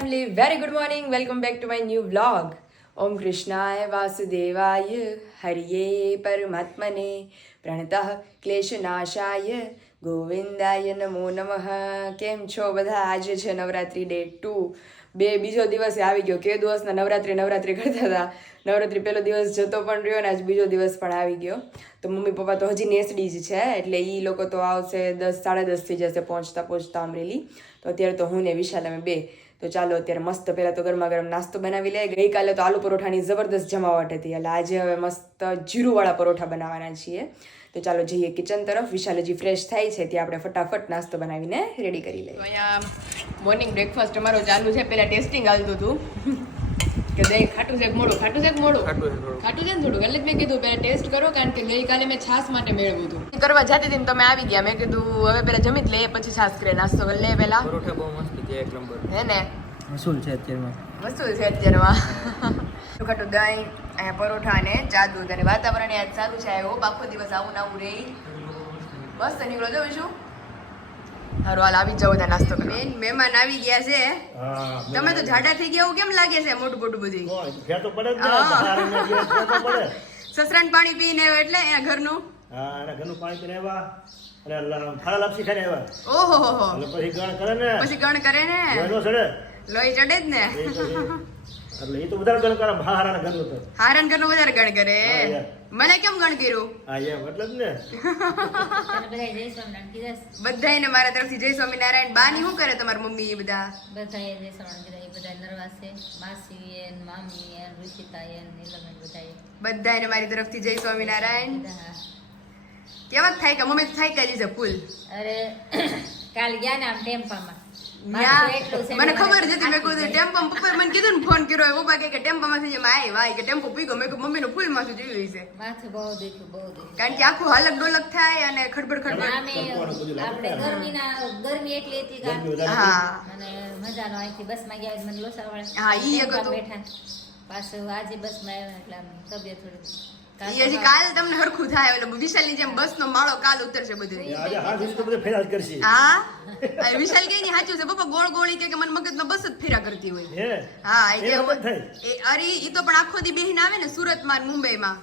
family, very good morning. Welcome back to my new vlog. Om Krishnaya Vasudevaya Hariye Paramatmane Pranatah Kleshanashaya Govindaya Namo Namaha. કેમ છો બધા? આજે છે Navratri day 2. બીજો દિવસ આવી ગયો. કે દિવસના નવરાત્રી કરતા હતા. નવરાત્રી પહેલો દિવસ જતો પણ રહ્યો ને આજ બીજો દિવસ પણ આવી ગયો. તો મમ્મી પપ્પા તો હજી નેસડી જ છે, એટલે એ લોકો તો આવશે 10 સાડા 10 થઈ જશે પહોંચતા અમરેલી. તો અત્યારે તો હું ને વિશાલ અમે બે તો ચાલો અત્યારે મસ્ત પહેલાં તો ગરમા ગરમ નાસ્તો બનાવી લે. ગઈકાલે તો આલુ પરોઠાની જબરદસ્ત જમાવટ હતી, એટલે આજે હવે મસ્ત જીરુંવાળા પરોઠા બનાવવાના છીએ. તો ચાલો જઈએ કિચન તરફ. વિશાલ હજી ફ્રેશ થાય છે ત્યાં આપણે ફટાફટ નાસ્તો બનાવીને રેડી કરી લઈએ. અહીંયા મોર્નિંગ બ્રેકફાસ્ટ અમારો ચાલુ છે. પહેલાં ટેસ્ટિંગ આવતું હતું કે દહીં ખાટું છે મોડું ખાટું છે ને થોડું, એટલે જ મેં કીધું પહેલાં ટેસ્ટ કરો, કારણ કે ગઈકાલે મેં છાશ માટે મેળવ્યું હતું. કરવા જતી હતી તમે આવી ગયા, મેં કીધું હવે પહેલાં જમી જ લઈએ પછી છાશ કરે. નાસ્તો કરી લે પહેલાં. પરોઠા બહુ મસ્ત છે, એક નંબર હે ને. વસૂલ છે અત્યારમાં ખાટું દહીં, અહીંયા પરોઠા અને ચા દૂધ. અને વાતાવરણ યાદ સારું છે. આવ્યો આખો દિવસ આવું ને આવું રહી મસ્ત નીકળો જો શું. હારું હાલ આવી જાવ ત્યાં નાસ્તો કરો. મહેમાન આવી ગયા છે. તમે તો જાડા થઈ ગયા એવું કેમ લાગે છે? મોટું બધું સસરાન પાણી પીને એટલે અહીંયા ઘરનું પાણી પીને પછી ગણ કરે ને લોહી ચડે જ ને. એટલે એ તો વધારે ગણ કરે. હારણ ઘરનું વધારે ગણ કરે. મને કેમ ગણ કર્યું? બધાને મારા તરફથી જય સ્વામિનારાયણ. બાની શું કરે તમારી મમ્મી? એ બધા બધાને મારી તરફથી જય સ્વામિનારાયણ. કેવા થાય કે મમ્મી થાય કે છે ફૂલ? અરે કાલ ગયા ને આમ ટેમ્પામાં મને ખબર છે. મેં કીધું ટેમ્પો પપ્પા મને કીધું ને ફોન કર્યો. પપ્પા કે ટેમ્પામાંથી આવી વાય કે ટેમ્પો પીગો. મેં કીધું મમ્મીનું ફૂલ માથું જોયું છે. માથું બહુ દુખ્યું કારણ કે આખું હલક ડોલક થાય અને ખડબડ આપણે ગરમી એટલી હતી કે હા અને મજાનો અહીંથી બસમાં ગયા મને લોસાવાળા હા ઈ એક હતું. બેઠા પાછું આજે બસમાં આવ્યા એટલે આમ તબિયત થોડી હજી કાલ તમને હરખું થાય. એટલે વિશાલની જેમ બસ નો માળો કાલ ઉતરશે બધું. હા વિશાલ કઈ ની સાચું છે પપ્પા. ગોળ ગોળી કે મને મગજમાં બસ જ ફેરા કરતી હોય. હા અરે ઈ તો પણ આખો દી બેહીને આવે ને સુરત માં મુંબઈ માં.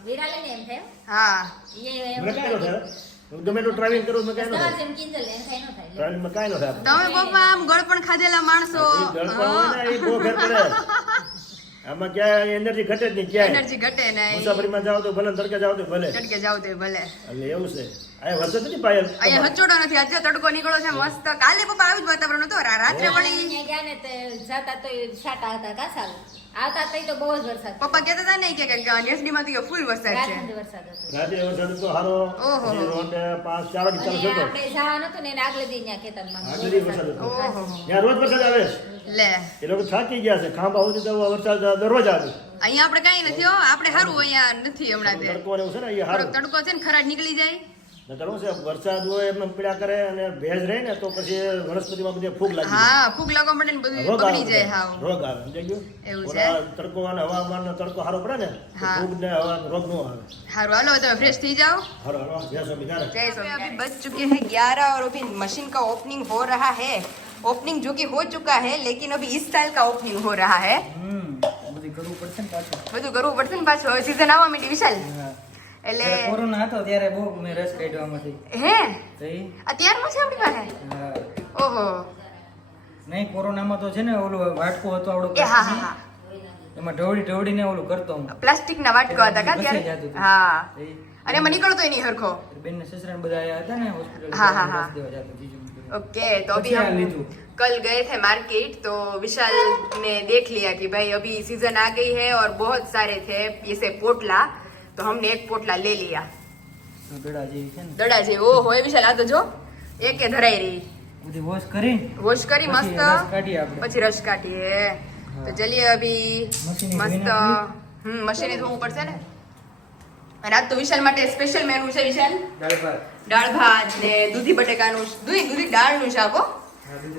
એમ થાય. હા ગમે તો ટ્રાવેલિંગ કરું મેં કાઈ ન થાય. તમે પપ્પા આમ ગળ પણ ખાધેલા માણસો. આમાં ક્યાં એનર્જી ઘટે જ નહીં. ક્યાં એનર્જી ઘટે નહીં. મુસાફરીમાં જાવ તો ભલે, તડકે જાવ તો ભલે. તડકે જાવ તો ભલે. એટલે એવું છે. અહીંયા વરસાદ નથી પાયલ. અહીંયા હચોડો નથી. આજે તડકો નીકળો છે મસ્ત. કાલે પપ્પા આવ્યું જ વાતાવરણ હતું. રાત્રે વળી ગયા ને તે જાતા તો સાટા હતા કા સાલ આવતા તઈ તો બહુ જ વરસાદ. પપ્પા કહેતા હતા ને કે નેસડી માંથી ફૂલ વરસાદ છે. વરસાદ હતો રાતે વરસાદ તો હારો. ઓહો રોડ 5-4 વાગે ચાલુ થતો. આપણે જવાનું હતું ને આગલે દી ત્યાં ખેતરમાં આગળ વરસાદ હતો. ઓહો ત્યાં રોજ વરસાદ આવે છે. લે એ લોકો થાકી ગયા છે. ખાંભા સુધી તો વરસાદ દરરોજ આવે. અહીંયા આપણે કઈ નથી હો. આપણે સારું અહીંયા નથી હમણાં. તડકો ને એવું છે ને અહીંયા હારો. તડકો છે ને ખરાબ નીકળી જાય. નકર શું છે વરસાદ હોય એમને પીડા કરે અને ભેજ રહે ને તો પછી વનસ્પતિમાં બધી ફૂગ લાગી જાય. હા ફૂગ લાગવા માટે ને બધું બગડી જાય. હાવ રોગ આવે. સમજાઈ ગયું? એવું છે. તડકો અને હવામાન તડકો સારો પડે ને ફૂગ ને હવા રોગ નો આવે. हारो हालो તમે फ्रेश थी जाओ. હારો હારો જય સ્વામિનારાયણ. जय स्वामी. अभी बज चुके हैं 11 और अभी मशीन का ओपनिंग हो रहा है. ओपनिंग जो कि हो चुका है लेकिन अभी इस साल का ओपनिंग हो रहा है. બધું કરવું પડશે ને પાછું. બધું કરવું પડશે ને પાછું. હવે સીઝન આવવા માંડી વિશાલ. એટલે કોરોના હતો ત્યારે બહુ મેં રસ કાઢ્યો આમાંથી. હે તઈ અત્યારમાં છે આપણી પાસે? ઓહો નહીં કોરોનામાં તો છે ને ઓલું વાટકો હતો આવડો એ હા હા હા એમાં ઢવડીને ઓલું કરતો હું. પ્લાસ્ટિક ના વાટકા હતા કા ત્યારે? હા અને મને નીકળતો એની હરખો. બેન ને સસરા બધા આયા હતા ને હોસ્પિટલ. हाँ हाँ हाँ દેવા જાતો જીજુ. ओके तो अभी हम कल गए थे मार्केट तो विशाल ने देख लिया कि भाई अभी सीजन आ गई है और बहुत सारे थे जैसे पोटला, तो हमने एक पोटला ले लिया. દડા જેવી છે ને. દડા જે ઓ હોય વિશાલ આ તો જો એકે ધરાઈ રહી. બધી વોશ કરી મસ્ત કાઢી આપણે. પછી રસ કાઢીએ. તો ચલીએ અભી મસ્ત મશીને ધોવું પડશે ને. અને આજ તો વિશાલ માટે સ્પેશિયલ મેનુ છે. વિશાલ દાળ ભાત ને દૂધી બટેકાનું દૂધી દાળનું શાક. હો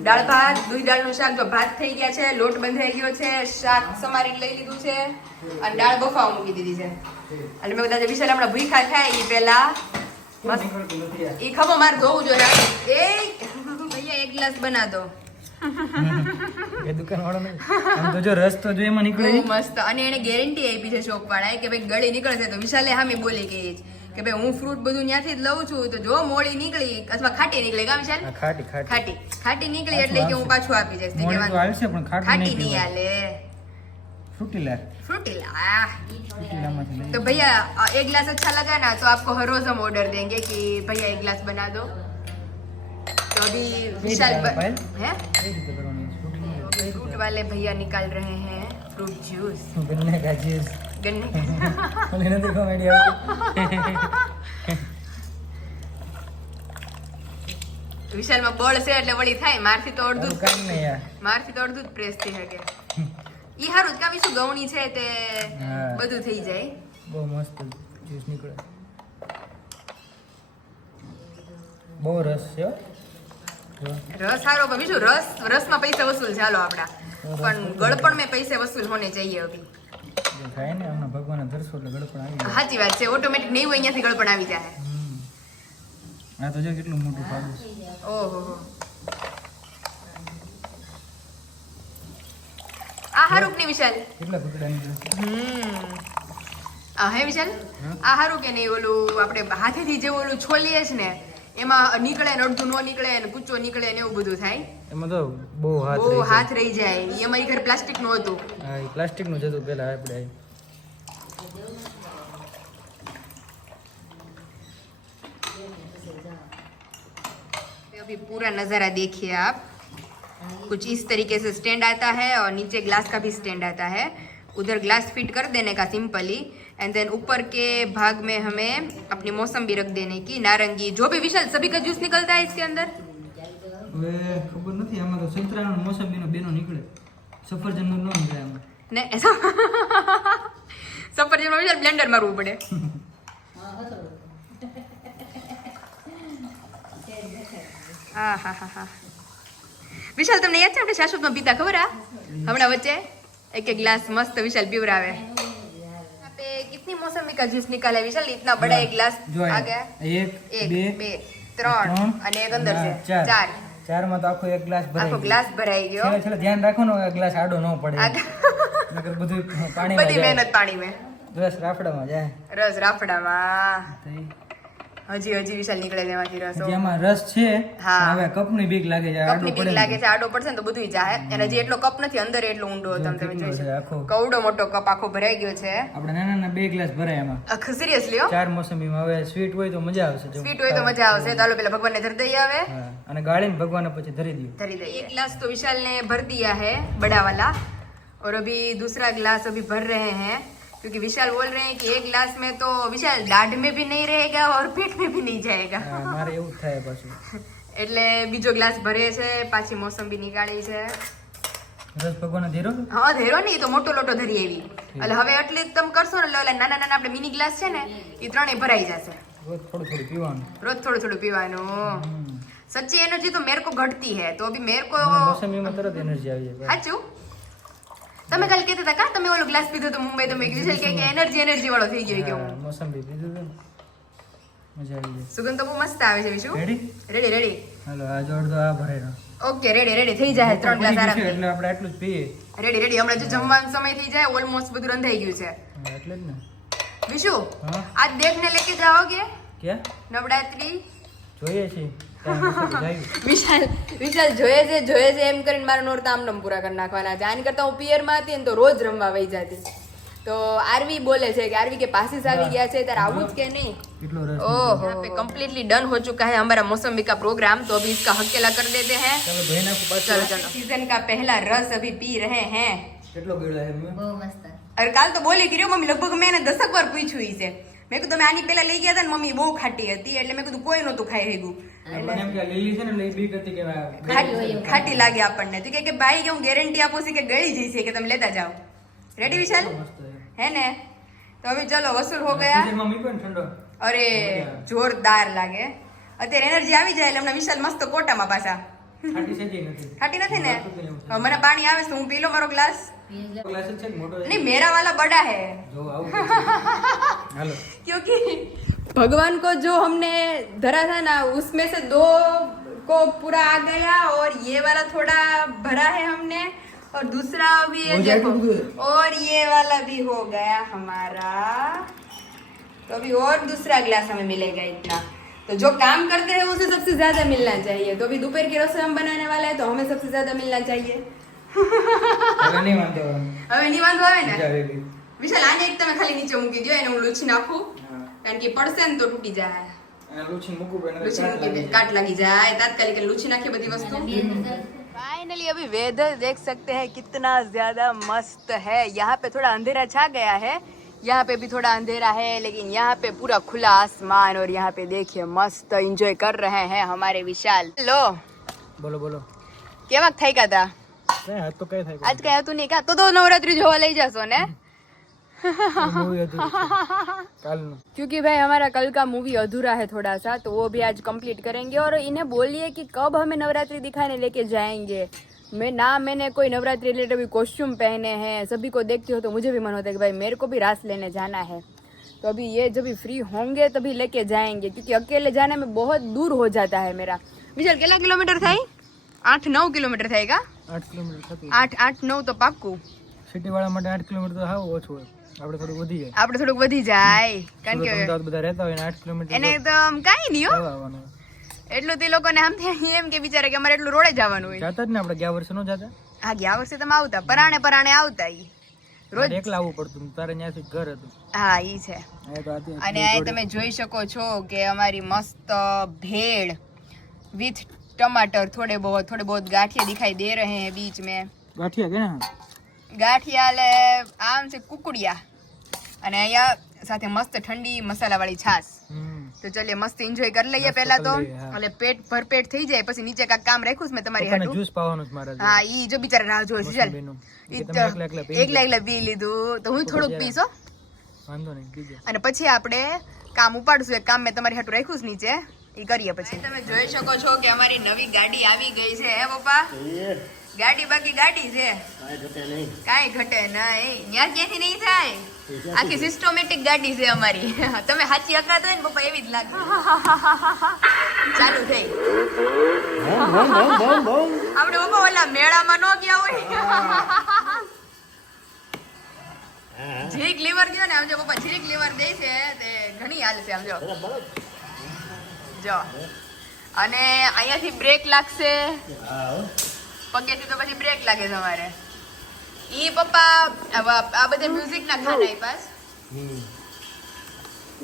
દાળ ભાત દૂધી દાળનું શાક. જો ભાત થઈ ગયા છે, લોટ બંધાઈ ગયો છે, શાક સમારીને લઈ લીધું છે અને દાળ બફાવા મૂકી દીધી છે. અને મેં બધા વિશાલ હમણાં ભૂખા થાય એ પેલા મસ્ત ઈ ખબર મારે ધોવું જોઈએ. ભૈયા એક ગ્લાસ બના દો. એ દુકાન વાળો નહીં આમ તો જો રસ તો જો એમાં નીકળે બહુ મસ્ત. અને એને ગેરંટી આપી છે શોપ વાળાએ કે ભાઈ ગળી નીકળશે તો વિશાલે હામી બોલી ગઈ કે ભાઈ હું ફ્રૂટ બધું ત્યાંથી જ લઉં છું, તો જો મોળી નીકળી અથવા ખાટી નીકળી કા વિશાલ? આ ખાટી ખાટી ખાટી નીકળી એટલે કે હું પાછું આપી જઈશ. મોળી તો આવશે પણ ખાટી ખાટી નહીં નહીં પીવાય. હાલે. ફ્રૂટીલા फ्रूटीला ફ્રૂટીલામાંથી લઈ तो भैया एक गिलास अच्छा लगा ना तो आपको हर रोज हम ऑर्डर देंगे कि भैया एक गिलास बना दो. तो अभी विशाल पायल? है કઈ રીતે કરવાની ફ્રૂટીલા फ्रूट वाले भैया निकाल रहे हैं फ्रूट जूस. ગન્ને કા જ્યુસ गन्ने મને નથી કોમેડી આવતી વિશાલ માં બળ છે એટલે વળી થાય. મારથી તો અડધું આવું કાંઈ નહીં યાર મારથી તો અડધું જ પ્રેસ થઈ શકે. ઈ હારું જ કાવી શું ગવણી છે તે હા. બધું થઈ જાય. બહુ મસ્ત જ્યુસ નીકળે બહુ રસ છે હો. જો રસ સારો પણ બીજું રસમાં પૈસા વસૂલ છે હાલો આપડા, પણ ગળપણ में पैसे वसूल होने चाहिए अभी. જે ખાય ને હમણાં ભગવાનના દર્શો એટલે ગળપણ આવી જાય. સાચી વાત છે. ઓટોમેટિક નહીં હોય અહીંયાથી ગળપણ આવી જાય. આ તો જો કેટલું મોટું પાડું છે. ઓહો આ હારું કે નહીં વિશાલ? કેટલા પકડા નીકળે આ હે વિશાલ આ હારું કે નહીં? ઓલું આપણે હાથેથી જે ઓલું છોલીએ છે ને એમાં નીકળે ને અડધું નો નીકળે ને કૂચો નીકળે ને એવું બધું થાય. એમાં તો બહુ હાથ બહુ રહી જાય. હાથ રહી જાય. ઈ અમારી ઘરે પ્લાસ્ટિક નું હતું. હા એ પ્લાસ્ટિકનું જ હતું પહેલા આપણે अभी पूरा नज़ारा देखिए आप. कुछ इस तरीके से स्टैंड आता है और नीचे ग्लास का भी स्टैंड आता है. उधर ग्लास फिट कर देने का सिंपली एंड देन ऊपर के भाग में हमें अपनी मौसम्बी रख देने की, नारंगी, जो भी विशाल सभी का जूस निकलता है इसके अंदर. હવે ખબર નથી આમાં તો સંતરાનો મોસંબીનો બેનો નીકળે સફરજનનો ન નીકળે આમાં ને ऐसा સફરજન માં વિશાલ બ્લેન્ડર મારવું પડે. હા હા હા હા વિશાલ તમને યાદ છે આપણે શાશ્વતમાં પીતા ખબર? આ હમણાં વચ્ચે एक एक गिलास मस्त विशाल पीवरावे. यहाँ पे कितनी मौसमी का जूस निकाला है विशाल? इतना बड़ा एक गिलास જો आ गया. એક બે ત્રણ અને એક અંદર છે ચાર. ચારમાં તો આખો એક ગ્લાસ આખો ભરાઈ ગ્લાસ ભરાઈ ગયો. છેલ્લે છેલ્લે ધ્યાન રાખો ને ગ્લાસ આડો ન પડે નકર બધું પાણીમાં બધી જાય મહેનત પાણી में, રસ રાફડામાં જાય રસ રાફડામાં. તો ઈ હજી વિશાલ નીકળે છે એમાંથી રસ. જેમાં રસ છે હા. હવે કપની બીક લાગે છે આડો કપની પડે બીક ને. લાગે છે, આડો પડશે ને તો બધું જાય. અને હજી એટલો કપ નથી, અંદર એટલો ઊંડો તમે કેટલો જોઈ છે શકો. આખો કવડો મોટો કપ આખો ભરાઈ ગયો છે. આપણે નાના નાના 2 ગ્લાસ ભરાય એમાં સિરિયસલી હો. 4 મોસંબીમાં હવે સ્વીટ હોય તો મજા આવશે જો. સ્વીટ હોય તો મજા આવશે. તો હાલો પેલા ભગવાનને ધરી દઈએ હવે. હા અને ગાળીને ભગવાનને પછી ધરી દઈએ धरी दे. एक गिलास तो विशाल ने भर दिया है बड़ा वाला और अभी दूसरा गिलास अभी भर रहे हैं क्योंकि विशाल बोल रहे हैं कि एक गिलास में तो विशाल दाढ़ में भी नहीं रहेगा और पेट में भी नहीं जाएगा. હા, મારે એવું જ થાય પાછું એટલે બીજો ગ્લાસ ભરે છે, પાછી મોસંબી નીકાળી છે. રસ ભગવાનને ધીરો હા ધેરો નહીં તો મોટો લોટો ધરી આવી. એટલે હવે એટલે જ તમે કરશો ને એટલે ઓલા નાના નાના આપણે મિની ગ્લાસ છે ને એ ત્રણેય ભરાઈ જશે. રોજ થોડું થોડું પીવાનું રોજ થોડું થોડું પીવાનું. સચ્ચી એનર્જી તો મેરે કો ઘટતી है तो अभी मेरे को મોસંબીમાં તરત એનર્જી આવી જાય સાચું. તમે કાલે કહેતા હતા કા તમે ઓલો ગ્લાસ પીધો તો મુંબઈ તમે વિશાલ કે એનર્જી વાળો થઈ ગયો કે હા, હું. મોસંબી પીધું હતું ને. મજા આવી જાય સુગંધ તો બહુ મસ્ત આવે છે વિશુ. Ready ready ready. હાલો આ જો અડધો આ ભરાય ઓકે રેડી રેડી થઈ જાય 3 ગ્લાસ આરામ. એટલે આપણે આટલું જ પીએ રેડી રેડી. હમણાં જો જમવાનો સમય થઈ જાય ઓલમોસ્ટ બધું રંધાઈ ગયું છે. હા, એટલે જ ને વિશુ હા આજ દેખને લેકે જાઓગે ક્યાં નવરાત્રી? જોઈએ છીએ ટાઈમ હશે તો જાયું. વિશાલ જોઈએ છે એમ કરીને મારા નોરતા આમનામ પૂરા કરી નાખવાના છે. આની કરતા હું પિયરમાં હતી ને તો રોજ રમવા વહી જતી. તો આરવી બોલે છે કે આરવી કે પાસીસ આવી ગયા છે ત્યારે આવું જ કે नहीं? કેટલો રસ ओह यहाँ पे कम्प्लीटली डन हो चुका है हमारा मौसमी का प्रोग्राम. तो अभी इसका हकेला कर देते हैं. ચાલો ભાઈ નાખો પાછો चलो चलो. सीजन का पहला रस अभी पी रहे हैं. કેટલો ગળ્યો છે મેં બહુ મસ્ત. अरे काल तो बोली कि मम्मी लगभग मैंने 10 बार पूछ्યું ઈ છે. મેં કીધું તમે આની પહેલા લઈ ગયા હતા ને મમ્મી બહુ ખાટી હતી એટલે મેં કીધું કોઈ નહોતું ખાઈ રહ્યું. મને એમ કે આ લીલી છે ને એટલે એ બીક હતી કે ખાટી લાગે આપણને. તો કે ભાઈ કે હું ગેરંટી આપું છું કે ગળી જઈશે કે તમે લેતા જાઓ. રેડી વિશાલ? મસ્ત છે है ने? तो अभी चलो वसूल हो गया. ફ્રીઝરમાં મૂકો ને ઠંડો અરે જોરદાર લાગે. અત્યારે એનર્જી આવી જાય એટલે હમણાં વિશાલ મસ્ત કોટામાં પાછા. ખાટી સેજી નથી ખાટી નથી ને? હવે મને પાણી આવે છે તો હું પી લઉં મારો ગ્લાસ. ગ્લાસ જ છે ને મોટો છે. नहीं मेरा वाला बड़ा है જો આવું છે. હાલો क्योंकि भगवान को जो हमने धरा था ना उसमें से 2 को पूरा आ गया और ये वाला थोड़ा भरा है हमने और दूसरा अभी ये देखो और ये वाला भी हो गया हमारा। तो अभी और दूसरा गिलास हमें मिलेगा इतना। तो जो काम करते हैं उसे सबसे ज्यादा मिलना चाहिए। तो अभी दोपहर की रसोई हम बनाने वाला है तो हमें सबसे ज्यादा मिलना चाहिए। હવે નહીં વાંધો આવે. હવે નહીં વાંધો આવે ને મજા આવી ગઈ. વિશાલ આને એક તમે ખાલી નીચે મૂકી દો એને હું લૂછી નાખું હા. કારણ કે પડશે ને તો તૂટી જાય અને લૂછી મૂકું પડે, લૂછી કાટ મૂકી દે લાગી કાટ લાગી જાય तात्कालिक लूची नाखी बधी वस्तु। फाइनली अभी वेदर देख सकते हैं कितना ज्यादा मस्त है। यहाँ पे थोड़ा अंधेरा छा गया है, यहाँ पे भी थोड़ा अंधेरा है लेकिन यहाँ पे पूरा खुला आसमान और यहाँ पे देखिए मस्त एंजॉय कर रहे हैं हमारे विशाल। लो બોલો બોલો. કેવાક થઈ ગયા તા કઈ હાથ તો કઈ થાય आज કઈ હતું નહીં કા તો નવરાત્રી જોવા લઈ जासो ने મૂવી હતું કાલનું. क्योंकि भाई हमारा कल का मूवी अधूरा है थोड़ा सा तो वो भी आज कंप्लीट करेंगे और इन्हें बोलिए कि कब हमें नवरात्रि दिखाने लेके जाएंगे। मैंने कोई नवरात्रि रिलेटेड अभी कॉस्ट्यूम पहने हैं, सभी को देखती हो तो मुझे भी मन होता है कि भाई मेरे को भी रास लेने जाना है। तो अभी ये जब भी फ्री होंगे तभी लेके जाएंगे क्योंकि अकेले जाने में बहुत दूर हो जाता है मेरा। विशाल કેટલા કિલોમીટર થાય? 8-9 કિલોમીટર થાય કા? 8 કિલોમીટર થતું. 8-9 તો પાક્કું। સિટી વાળા માટે 8 કિલોમીટર તો હાવ ઓછું હોય. આપણે થોડું વધી જાય. આપણે થોડુંક વધી જાય કારણ કે અમદાવાદ બધા રહેતા હોય ને 8 કિલોમીટર એને તો કાંઈ નહીં હો આવવાનું. એટલું તે લોકોને આમ એમ કે બિચારે કે અમારે એટલું રોડે જવાનું હોય। જાતા જ ને આપણે ગયા વર્ષે નો જાતા. હા ગયા વર્ષે તમે આવતા પરાણે આવતા ઈ રોજ એકલા આવવું પડતું. તારે ત્યાંથી ઘર હતું. હા ઈ છે। અહીંયા તો આથી અને આ તમે જોઈ શકો છો કે અમારી મસ્ત भेड़ विथ टमाटर थोड़े बहुत गाठिया दिखाई दे रहे हैं बीच में। ગાંઠિયા કે ના गाठिया ले आम से कुकुड़िया અને અહીંયા સાથે મસ્ત ઠંડી મસાલાવાળી છાશ। તો ચलिए મસ્ત એન્જોય કરી લઈએ પહેલા તો એટલે પેટ ભરપેટ થઈ જાય પછી નીચે કાક કામ રાખ્યું મેં તમારી હાટુ જ્યુસ પાવાનું છે મારા. હા ઈ જો બિચારા રાહ જોવે છે ચાલ એકલા પી લીધું તો હું થોડુંક પીશો વાંધો નહીં પીજે અને પછી આપણે કામ ઉપાડશું। એક કામ મેં તમારી હાટુ રાખ્યું છે નીચે ઈ કરીએ પછી। તમે જોઈ શકો છો કે અમારી નવી ગાડી આવી ગઈ છે હે પપ્પા। ગાડી બાકી ગાડી છે કાંઈ ઘટે નહીં ન્યા ક્યાંથી નહીં થાય આખી સિસ્ટમેટિક ગાડી છે અમારી। તમે સાચી હકાત હોય ને પપ્પા એવી જ લાગે। ચાલુ થઈ આપણે પપ્પા ઓલા મેળામાં ન ગયા હોય જીરીક લીવર ગયો ને સમજો પપ્પા જીરીક લીવર દે છે તે ઘણી હાલ છે સમજો જો અને અહીંયાથી બ્રેક લાગશે પગેથી તો પછી બ્રેક લાગે તમારે ઈ પપ્પા આ બધે મ્યુઝિક ના ખાના પાસ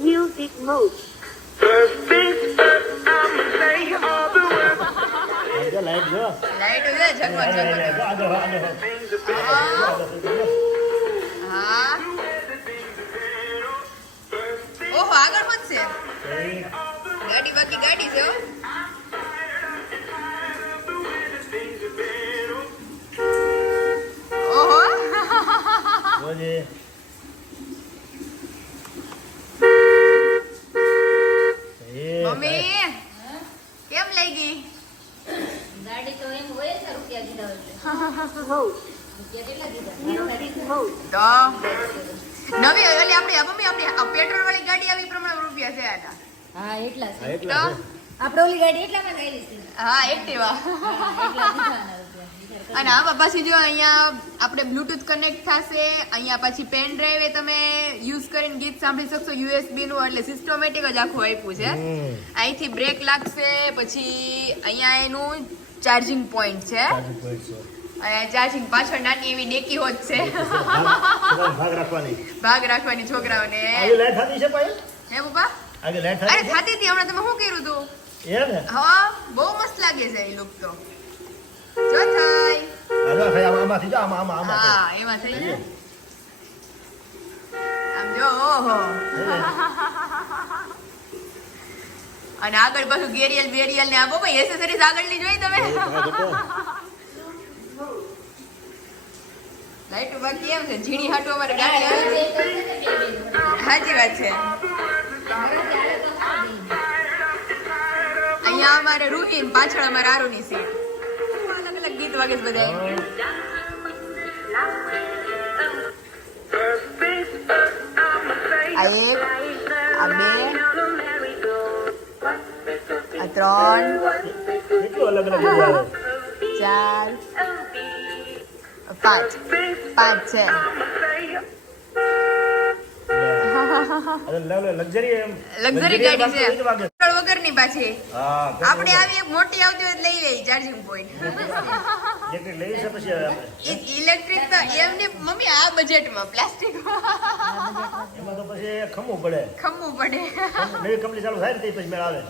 Music mode. લાઈટ જો લાઈટ છે ઝગમગ હા ઓહો આગળ વધશે ગાડી બાકી ગાડી છે હો। ઓહો જોજે મમ્મી કેમ લાગી ગાડી તો એમ હોય છે રૂપિયા દીધા હોય Mode. રૂપિયા કેટલા દીધા Music mode. તો નવી એટલે આપણી પેટ્રોલ વાળી ગાડી આવી પ્રમાણે રૂપિયા છે આના હા એટલા છે એટલા છે આપણે ઓલી ગાડી એટલામાં ગઈ હતી હા એક્ટિવા એટલા દીધાના રૂપિયા અને આમાં પાછી જો અહીંયા આપણે બ્લૂટૂથ કનેક્ટ થશે અહીંયા પાછી પેન ડ્રાઈવ એ તમે યુઝ કરીને ગીત સાંભળી શકશો યુએસબી નું એટલે સિસ્ટમેટિક જ આખું આપ્યું છે। અહીંથી બ્રેક લાગશે પછી અહીંયા એનું ચાર્જિંગ પોઈન્ટ છે અને ચાર્જિંગ પાછળ નાની એવી ડેકી હોત છે ભાગ રાખવાની ભાગ રાખવાની છોકરાઓને આવી લાઈટ થતી છે પાયલ હે પપ્પા આગે લાઈટ અરે થતી થાતી હતી હમણાં તમે શું કર્યું હતું એ ને હા બહુ મસ્ત લાગે છે એ લુક તો જો થાય આજો ભાઈ આમાંથી જો આમાં હા એમાં થઈ ને આમ જો ઓહો અને આગળ પાછું ગેરિયલ બેરિયલ ને આ બહુ એસેસરીઝ આગળની જોઈ તમે લાઈટ બાકી એમ છે ઝીણી હાટો અમારે ગાડી આવી સાચી વાત છે અહીંયા અમારે રૂટીન પાછળ અમારે આરુની સીટ અલગ અલગ ગીત વાગે છે બધા આ એક આ બે આ 3 કેટલું અલગ અલગ મજા આવે 4 5 છે. લક્ઝરી લક્ઝરી ગાડી છે વાગે. પેટ્રોલ વગરની પાછી. હા આપણે આવી એક મોટી આવતી હોય તો લઈ લઈ ચાર્જિંગ પોઈન્ટ. ઇલેક્ટ્રિક લઈ છે પછી હવે આપણે ઇલેક્ટ્રિક તો એમને મમ્મી આ બજેટમાં પ્લાસ્ટિકમાં એમાં તો પછી ખમવું પડે ખમવું પડે. નવી કંપની ચાલુ થાય ને તે પછી મેળ આવે.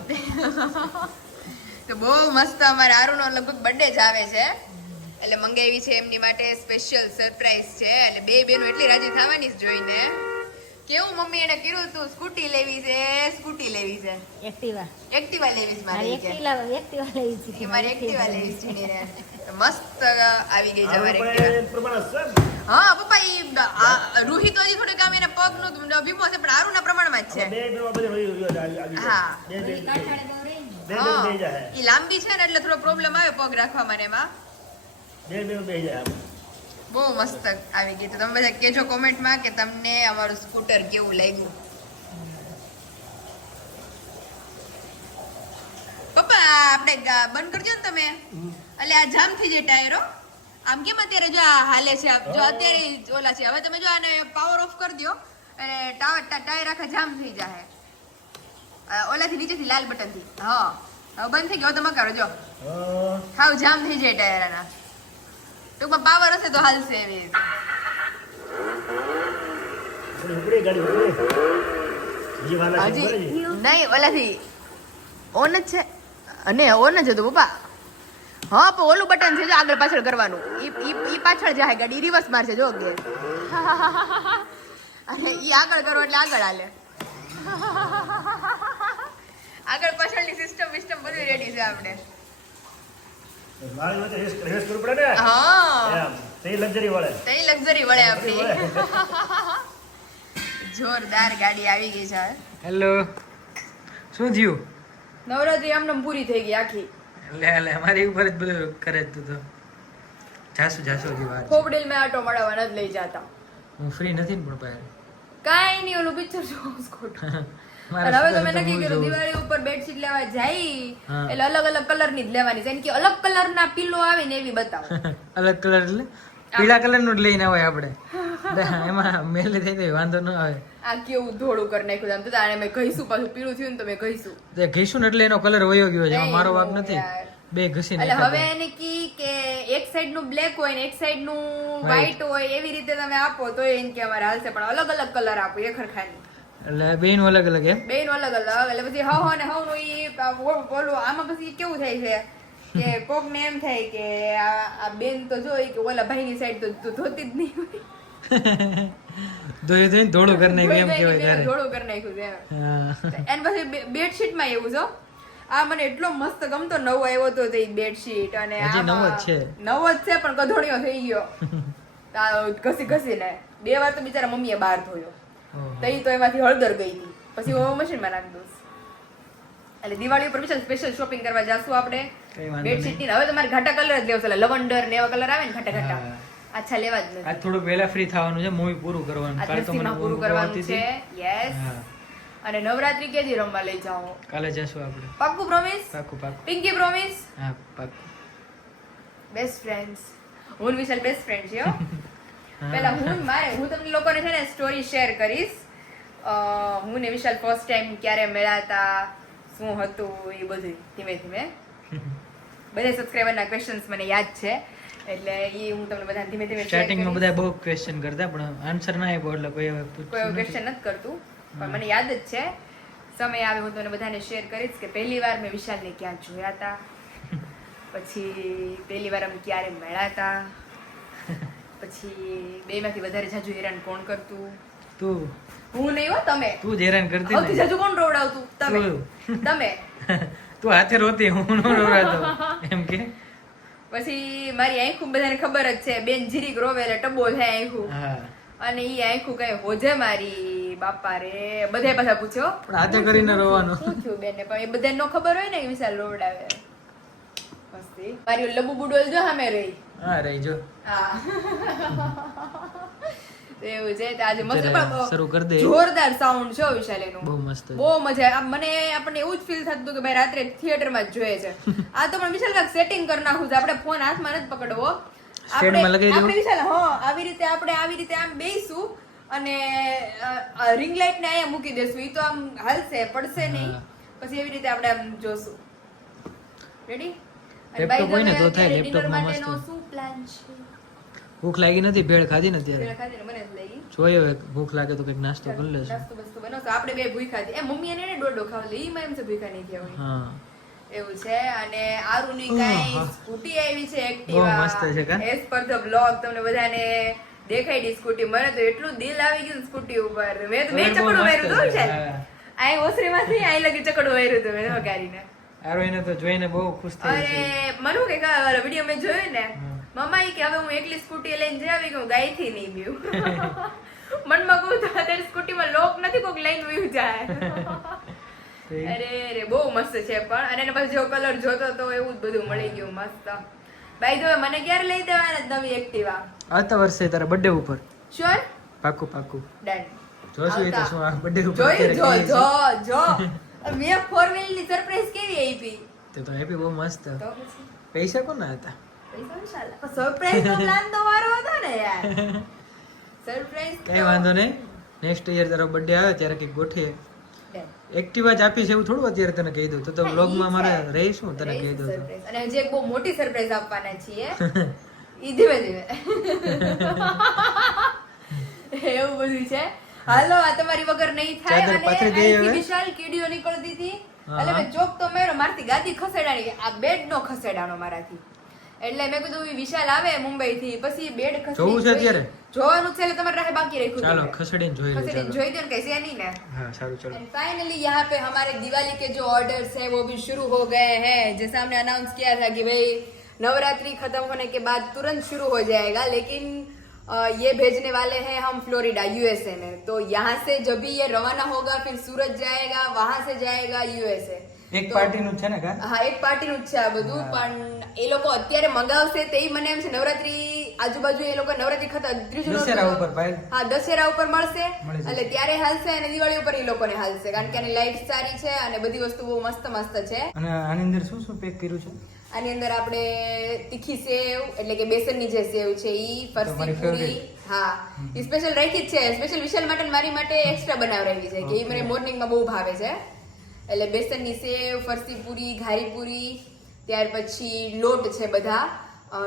તો બહુ મસ્ત અમારે આરુનો લગભગ બર્થડે જ આવે છે એટલે મંગાવી છે એમની માટે સ્પેશિયલ સરપ્રાઈઝ છે. એટલે બે બેનો એટલી રાજી થવાની જ જોઈને. કેવું મમ્મી એને કીધું તું સ્કૂટી લેવી છે એક્ટિવા એક્ટિવા લેવી છે મારી કે એક્ટિવા લેવી છે કે મારી એક્ટિવા લેવી છે ને મસ્ત આવી ગઈ છે આનું મારી પણ એક્ટિવા. એ પ્રમાણે જ છે ને. હા પપ્પા ઈ રૂહી તો હજી થોડું કામ એને પગ નું ભીમો છે પણ આરુના પ્રમાણમાં જ છે. બે બેમાં બધે આવી જાય. હા. બે બે કાંઠાળે બહુ રહી ને. બે બે બે જાય ઈ લાંબી છે ને એટલે થોડો પ્રોબ્લેમ આવે પગ રાખવામાં ને એમાં. બે બે બે જાય બહુ મસ્ત આવી ગઈ. તો તમે બધા કહેજો કોમેન્ટમાં કે તમને અમારું સ્કૂટર કેવું લાગ્યું. પપ્પા આપણે બંધ કરજો ને તમે એટલે આ જામ થઈ જાય ટાયરો. આમ કેમ અત્યારે જો આ હાલે છે જો અત્યારે ઓલા છે હવે તમે જો આને પાવર ઓફ કરી દો એટલે ટાયર આખા જામ થઈ જાય. ઓલાથી નીચેથી લાલ બટનથી. હા હવે બંધ થઈ ગયો તમે કરો જો હાવ જામ થઈ જાય ટાયર આના. ટૂંકમાં પાવર હશે તો હાલશે એવી રીતે. ઉપડી ગાડી ઉપડી જીવાના છે હજી નહીં ઓલાથી ઓન જ છે અને ઓન જ હતું પપ્પા. હા પણ ઓલું બટન છે જો આગળ પાછળ કરવાનું ઈ પાછળ જાય ગાડી રિવર્સ મારશે જો ગેર અને ઈ આગળ કરો એટલે આગળ હાલે. આગળ પાછળની સિસ્ટમ બધું રેડી છે આપણે. મારી વચ્ચે રેસ કરવું પડે ને હા એમ તે લક્ઝરી વળે તઈ લક્ઝરી વળે આપણી. જોરદાર ગાડી આવી ગઈ છે. હેલો શું થયું? નવરાત્રી આમને પૂરી થઈ ગઈ આખી. લે અમારી ઉપર જ બધું કરે તું તો. જાસુ હજી વાર છે. ખોબડેલ મેં આટો મળવાના જ લઈ જતા. હું ફ્રી નથી ને પણ ભાઈ કાંઈ નહીં ઓલું પિક્ચર જોવું ખોટું. મારે અને હવે તો શું મેં નક્કી હું કર્યું જોઉં. દિવાળી ઉપર બેડશીટ લેવા જાય હા. એટલે અલગ અલગ કલરની જ લેવાની છે. એમ કે અલગ કલરના પિલ્લો આવે ને એવી બતાવો. અલગ કલર એટલે પીળા કલર નું જ લઈને આવે આપણે એમાં મેલે થઈ ગઈ વાંધો ન આવે. આ કેવું ધોળું કરી નાખ્યું આમ તો તાણે મેં કહીશું પાછું પીળું થયું ને તો મેં કહીશું. તે ઘીશું ને એટલે એનો કલર વયો ગયો છે એમાં મારો વાપ નહીં નથી. યાર. બે ઘસી એટલે હવે નાખ્યા એને કી કે એક સાઈડ નું બ્લેક હોય ને એક સાઈડ નું White. વ્હાઈટ હોય એવી રીતે તમે આપો તો એને કે અમારે હાલશે પણ અલગ અલગ કલર આપો એ ખરખાની. એટલે બેનું અલગ અલગ એમ. બેન અલગ અલગ એટલે પછી હવ ને હવ નું ઈ બોલું આમાં પછી કેવું થાય છે કે કોક ને એમ થાય કે આ બેન તો જોઈ કે ઓલા ભાઈ ની સાઈડ તો ધોતી જ નહીં હોય. ધોઈ ધોઈને ધોળું કરી નાખ્યું એમ કહેવાય ત્યારે. જોડું કરી નાખ્યું છે એમ. હા. અને પછી બેડશીટ માં એવું છો આ મને એટલો મસ્ત ગમતો નવો આવ્યો તો તે બેડશીટ અને હજી નવો જ આમાં છે. નવો જ છે પણ કધોળિયો થઈ ગયો. ઘસીને 2 વાર તો બિચારા મમ્મીએ બહાર ધોયો ઓહો. તઈ તો એમાંથી હળદર ગઈ હતી પછી હું મશીનમાં નાખી દઉં. એટલે દિવાળી ઉપર સ્પેશિયલ શોપિંગ કરવા જાશું આપણે કઈ વાંધો બેડશીટ ની. હવે તમારે ઘાટા કલર જ લેવો છે લવંડર ને એવા કલર આવે ને ઘાટા ઘાટા હા. અચ્છા લેવા જ નથી. આજ થોડું વહેલા ફ્રી થવાનું છે મૂવી પૂરું કરવાનું. આ કાલે તો મને નરસિંહમાં પૂરું ઊંઘ કરવાનું આવતી છે. હતી. યસ. હા. અને નવરાત્રી કેદી રમવા લઈ જાઓ? કાલે જશું આપણે. પાક્કું પ્રોમિસ? પાકું પાકું. પિંકી પ્રોમિસ? હા પાકું. Best friends. હું ને વિશાલ બેસ્ટ ફ્રેન્ડ છે હો. હા. પહેલા હું તમને લોકોને છે ને સ્ટોરી શેર કરીશ. હું ને વિશાલ ફર્સ્ટ ટાઈમ ક્યારે મળ્યા શું હતું એ બધું ધીમે ધીમે બધા સબસ્ક્રાઇબરના ક્વેશ્ચન્સ મને યાદ છે એટલે એ હું તમને બધા ધીમે ધીમે સ્ટાર્ટિંગમાં બધા બહુ ક્વેશ્ચન કરતા પણ આન્સર ના આપ્યો એટલે કોઈ હવે કોઈ પૂછ્યું નથી. ક્વેશ્ચન નથી કરતું પણ મને યાદ જ છે. સમય આવે હું તમને બધાને શેર કરીશ કે પહેલી વાર મેં વિશાલને ક્યાં જોયા હતા, પછી પહેલી વાર અમે ક્યારે મળ્યા હતા, પછી બેમાંથી વધારે જાજુ હેરાન કોણ કરતું? તું હું નહીં હો, તમે. તું જ હેરાન કરતી સૌથી ને. જાજુ કોણ રોવડાવતું? તમે. તમે. તું હાથે રોતી હું નો રોવાતો એમ કે. પછી મારી આંખું બધાને ખબર જ છે, બેન જીરીક રોવે એટલે ટબો થાય આંખું. હા અને ઈ આંખું કઈ હોજે મારી બાપા રે. બધાય પાછા પૂછ્યો પણ હાથે કરીને રોવાનું. શું થયું બેન ને? પણ એ બધાને નો ખબર હોય ને કે વિશાલ રોવડાવે. મસ્તી. મારી ઓલી લબુ બુડોલ જો સામે રહી. હા રહી જો. હા. તો એવું છે તો આજે મસ્ત અત્યારે શરૂ કરી દે. જોરદાર સાઉન્ડ છે વિશાલ એનું બહુ મસ્ત છે. બહુ મજા આવે. મને આપણને એવું જ ફીલ થતું હતું કે ભાઈ રાત્રે થિયેટરમાં જ જોઈએ છે. આ તો પણ વિશાલ કાંઈક સેટિંગ કરી નાખવું છે. આપણે ફોન હાથમાં નથી પકડવો. સ્ટેન્ડમાં લગાવી દેવું. આપણે વિશાલ આવી રીતે આમ બેસું અને રિંગ લાઇટ ને અહીંયા મૂકી દેશું. ઈ તો આમ હાલશે પડશે નહીં. પછી એવી રીતે આપણે આમ જોશું. રેડી? અને Laptop હોય ને તો થાય. ડિનર લેપટોપમાં માટેનો મસ્ત. શું પ્લાન છે? ભૂખ લાગી નથી, ભેળ ખાધી ને અત્યારે. પેલા ખાધી ને મને જ લાગી. જોઈએ હવે ભૂખ લાગે તો કંઈક નાસ્તો કરી લેશું. નાસ્તો બસ્તો બનાવશું. આપણે બે ભૂખ્યા હતી. મમ્મી એને દોડો ખાવ લે. ઈ એમ છે ભૂખ્યા નહીં થયા હોય. હા એવું છે. અને આરુની કાંઈ સ્કૂટી આવી છે બહુ મસ્ત છે એક્ટિવા. કા? એઝ પર ધ બ્લોગ તમને બધાને દેખાઈ દી સ્કૂટી. મને તો એટલું દિલ આવી ગયું સ્કૂટી ઉપર. મેં તો બે બહુ ચકડું મસ્ત વાર્યું હતું છે. છે. હા. આ ઓસરીમાંથી અહીં લગી ચકડું વાર્યું હતું મેં હકારીને. આરોહીને તો જોઈને બહુ ખુશ થઈ અરે છે. મનુ કે વિડીયો મેં જોયું ને મમ્મા ઈ કે હવે હું એકલી સ્કૂટી લઈને જઈ આવી કે હું ગાયથી નહીં બીઉં. મનમાં કહું તો અત્યારે સ્કૂટીમાં લોક નથી કોક લઈને વયું જાય. અરે બહુ મસ્ત છે પણ અને એના પછી જો કલર જોતો તો એવું જ બધું મળી ગયું મસ્ત. બાય ધ વે મને ક્યારે લઈ દેવાના નવી એક્ટિવા? આવતા વર્ષે તારા બર્થડે ઉપર શ્યોર? પાકું પાકું ડન. જોશું એ તો શું આ બર્થડે ઉપર જોયું અત્યારે જો કહીએ જો જો મેં 4 ની સરપ્રાઈઝ કેવી આપી? છીએ. તો હેપી બહુ મસ્ત. તો પછી પૈસા કોના હતા? પૈસા ઇન્શાલ્લાહ. સરપ્રાઈઝ નો પ્લાન તો મારો હતો ને યાર. સરપ્રાઈઝ કઈ વાંધો નહીં. નેક્સ્ટ યર તારો બર્થડે આવે ત્યારે કંઈક ગોઠવીએ. એક્ટિવા જ આપીશ એવું થોડું અત્યારે તને કહી દઉં. તો હા, વ્લોગમાં ઈ મારે છે. રહીશું તને કહી દઉં તો. સરપ્રાઈઝ. અને હજી એક બહુ મોટી સરપ્રાઈઝ આપવાના છીએ. ઈ ધીમે ધીમે. એવું બધું છે. હાલો આ તમારી વગર નહીં થાય. ચાદર અને પાથરી દઈએ અહીંથી હવે. વિશાલ કીડીઓ નીકળતી હતી. હા. એટલે મેં ચોક તો માર્યો. મારથી ગાદી ખસેડાણી. આ બેડ નો ખસેડાણો મારાથી. એટલે મેં કીધું ઈ વિશાલ આવે મુંબઈ થી પછી બેડ જોવું છે અત્યારે? જોવાનું છે એટલે તમારે રાહે બાકી રાખ્યું ચાલો તમે. ખસેડીને જોઈ લઈએ. खसેડીને ચાલો જોઈ દો ને કઈ છે નહીં ને. हाँ सारू चलो. एंड फाइनली यहाँ पे हमारे दिवाली के जो ऑर्डर्स हैं वो भी शुरू हो गए हैं. जैसे हमने अनाउंस किया था कि भाई नवरात्रि खत्म होने के बाद तुरंत शुरू हो जाएगा लेकिन ये भेजने वाले हैं हम फ्लोरिडा यूएसए में. तो यहाँ से जब भी ये रवाना होगा फिर सूरत जाएगा वहां से जाएगा यूएसए. એક પાર્ટીનું છે ને કા? હા એક પાર્ટીનું જ છે આ બધું. પણ એ લોકો અત્યારે મંગાવશે તે મને એમ છે નવરાત્રી આજુબાજુ એ લોકો નવરાત્રી ત્રીજું દશેરા ઉપર ભાઈ. હા દશેરા ઉપર મળશે મળી જશે. એટલે ત્યારે હાલશે અને દિવાળી ઉપર એ લોકોને હાલશે કારણ કે આની લાઈટ સારી છે અને બધી વસ્તુ બહુ મસ્ત મસ્ત છે. અને આની અંદર શું શું પેક કર્યું છે? આની અંદર આપણે તીખી સેવ એટલે કે બેસનની જે સેવ છે ઈ ફરસી તમારી પૂરી હા ઈ સ્પેશિયલ રાખી જ છે. સ્પેશિયલ વિશાલ માટે ને મારી માટે એક્સ્ટ્રા બનાવરાવી છે કે ઈ મને મોર્નિંગમાં બહુ ભાવે છે. એટલે બેસનની સેવ ફરસી પૂરી ઘારી પૂરી ત્યાર પછી લોટ છે બધા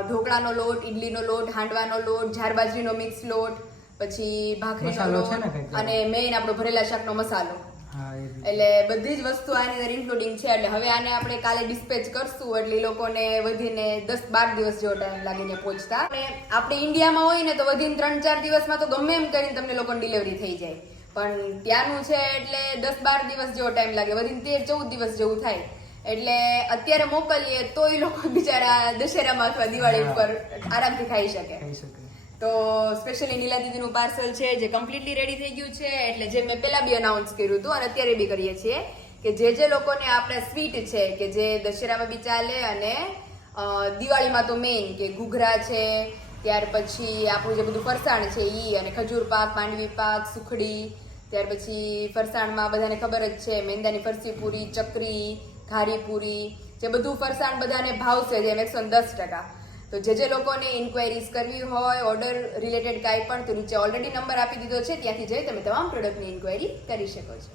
ઢોકળાનો લોટ ઇડલીનો લોટ હાંડવાનો લોટ ઝારબાજરીનો મિક્સ લોટ પછી ભાખરીનો મસાલો છે ને લોટ કંઈક? અને મેઇન આપણો ભરેલા શાકનો મસાલો. હા એ બી. એટલે બધી જ વસ્તુ આની અંદર ઇન્ક્લુડિંગ છે. એટલે હવે આને આપણે કાલે ડિસ્પેચ કરશું એટલે એ લોકોને વધીને 10-12 દિવસ જેવો ટાઈમ લાગીને પહોંચતા. અને આપણે ઇન્ડિયામાં હોય ને તો વધીને 3-4 દિવસમાં તો ગમે એમ કરીને તમને લોકોને ડિલિવરી થઈ જાય. પણ ત્યાંનું છે એટલે 10-12 દિવસ જેવો ટાઈમ લાગે વધીને 13-14 દિવસ જેવું થાય. એટલે અત્યારે મોકલીએ તો એ લોકો બિચારા દશેરામાં અથવા દિવાળી ઉપર આરામથી ખાઈ શકે. ખાઈ શકે. તો સ્પેશિયલી નીલા દીદીનું પાર્સલ છે જે કમ્પ્લીટલી રેડી થઈ ગયું છે. એટલે જે મેં પહેલા બી અનાઉન્સ કર્યું હતું અને અત્યારે બી કરીએ છીએ કે જે લોકોને આપણે સ્વીટ છે કે જે દશેરામાં બી ચાલે અને દિવાળીમાં તો મેઇન કે ઘૂઘરા છે ત્યાર પછી આપણું જે બધું ફરસાણ છે ઈ અને ખજૂર પાક માંડવી પાક સુખડી ત્યાર પછી ફરસાણમાં બધાને ખબર જ છે મેંદાની ફરસી પૂરી ચકરી ઘારી પૂરી જે બધું ફરસાણ બધાને ભાવશે જેમ 110%. તો જે લોકોને ઇન્ક્વાયરીઝ કરવી હોય ઓર્ડર રિલેટેડ કાંઈ પણ તો નીચે ઓલરેડી નંબર આપી દીધો છે ત્યાંથી જઈ તમે તમામ પ્રોડક્ટની ઇન્ક્વાયરી કરી શકો છો.